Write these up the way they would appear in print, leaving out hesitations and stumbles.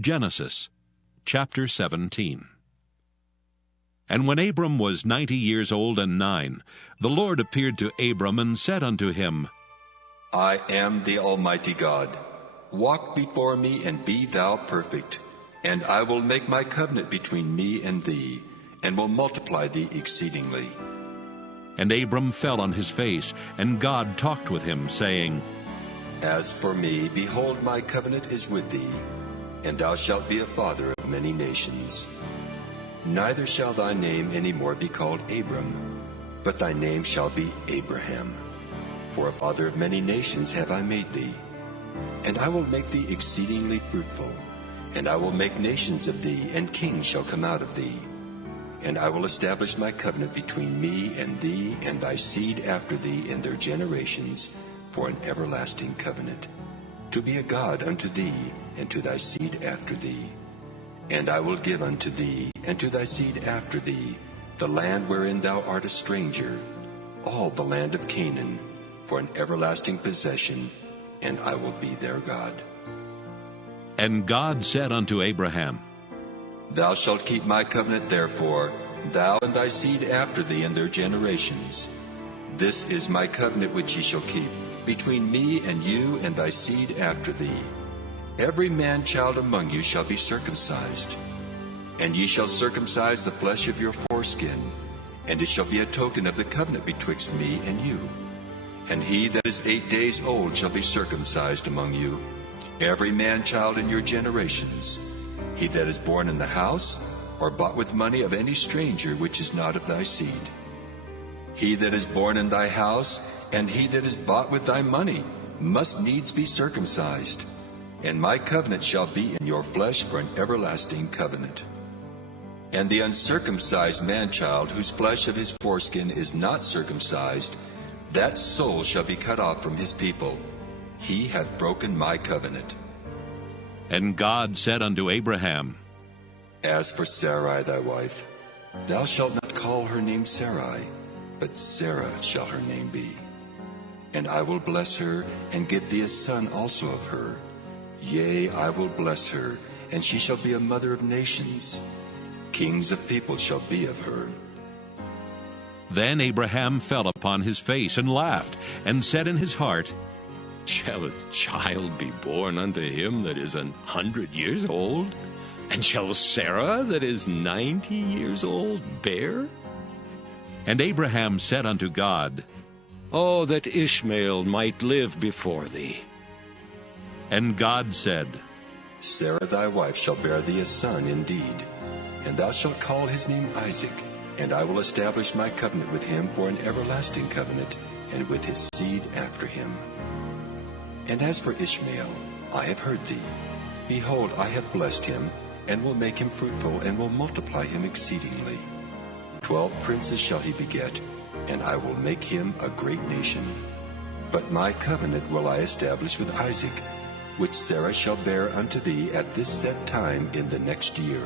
Genesis chapter 17. And when Abram was 90 years old and 9, the Lord appeared to Abram and said unto him, I am the Almighty God. Walk before me and be thou perfect, and I will make my covenant between me and thee, and will multiply thee exceedingly. And Abram fell on his face, and God talked with him, saying, As for me, behold, my covenant is with thee, and thou shalt be a father of many nations. Neither shall thy name any more be called Abram, but thy name shall be Abraham. For a father of many nations have I made thee. And I will make thee exceedingly fruitful, and I will make nations of thee, and kings shall come out of thee. And I will establish my covenant between me and thee and thy seed after thee in their generations, for an everlasting covenant, to be a God unto thee, and to thy seed after thee. And I will give unto thee, and to thy seed after thee, the land wherein thou art a stranger, all the land of Canaan, for an everlasting possession, and I will be their God. And God said unto Abraham, Thou shalt keep my covenant therefore, thou and thy seed after thee in their generations. This is my covenant which ye shall keep, between me and you and thy seed after thee. Every man-child among you shall be circumcised, and ye shall circumcise the flesh of your foreskin, and it shall be a token of the covenant betwixt me and you. And he that is 8 days old shall be circumcised among you, every man-child in your generations, he that is born in the house, or bought with money of any stranger which is not of thy seed. He that is born in thy house, and he that is bought with thy money, must needs be circumcised. And my covenant shall be in your flesh for an everlasting covenant. And the uncircumcised man-child, whose flesh of his foreskin is not circumcised, that soul shall be cut off from his people. He hath broken my covenant. And God said unto Abraham, As for Sarai thy wife, thou shalt not call her name Sarai, but Sarah shall her name be. And I will bless her, and give thee a son also of her. Yea, I will bless her, and she shall be a mother of nations. Kings of people shall be of her. Then Abraham fell upon his face and laughed, and said in his heart, Shall a child be born unto him that is 100 years old? And shall Sarah that is 90 years old bear? And Abraham said unto God, Oh, that Ishmael might live before thee. And God said, Sarah thy wife shall bear thee a son indeed, and thou shalt call his name Isaac, and I will establish my covenant with him for an everlasting covenant, and with his seed after him. And as for Ishmael, I have heard thee. Behold, I have blessed him, and will make him fruitful, and will multiply him exceedingly. 12 princes shall he beget, and I will make him a great nation. But my covenant will I establish with Isaac, which Sarah shall bear unto thee at this set time in the next year.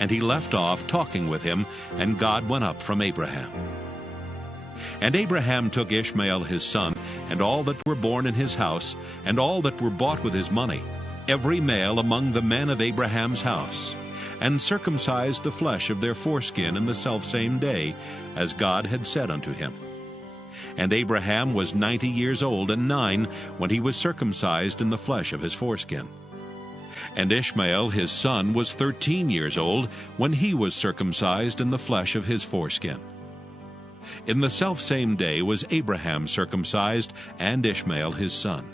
And he left off talking with him, and God went up from Abraham. And Abraham took Ishmael his son, and all that were born in his house, and all that were bought with his money, every male among the men of Abraham's house, and circumcised the flesh of their foreskin in the selfsame day, as God had said unto him. And Abraham was 90 years old and 9 when he was circumcised in the flesh of his foreskin. And Ishmael his son was 13 years old when he was circumcised in the flesh of his foreskin. In the selfsame day was Abraham circumcised, and Ishmael his son.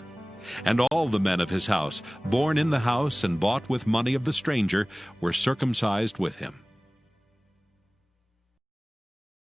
And all the men of his house, born in the house and bought with money of the stranger, were circumcised with him.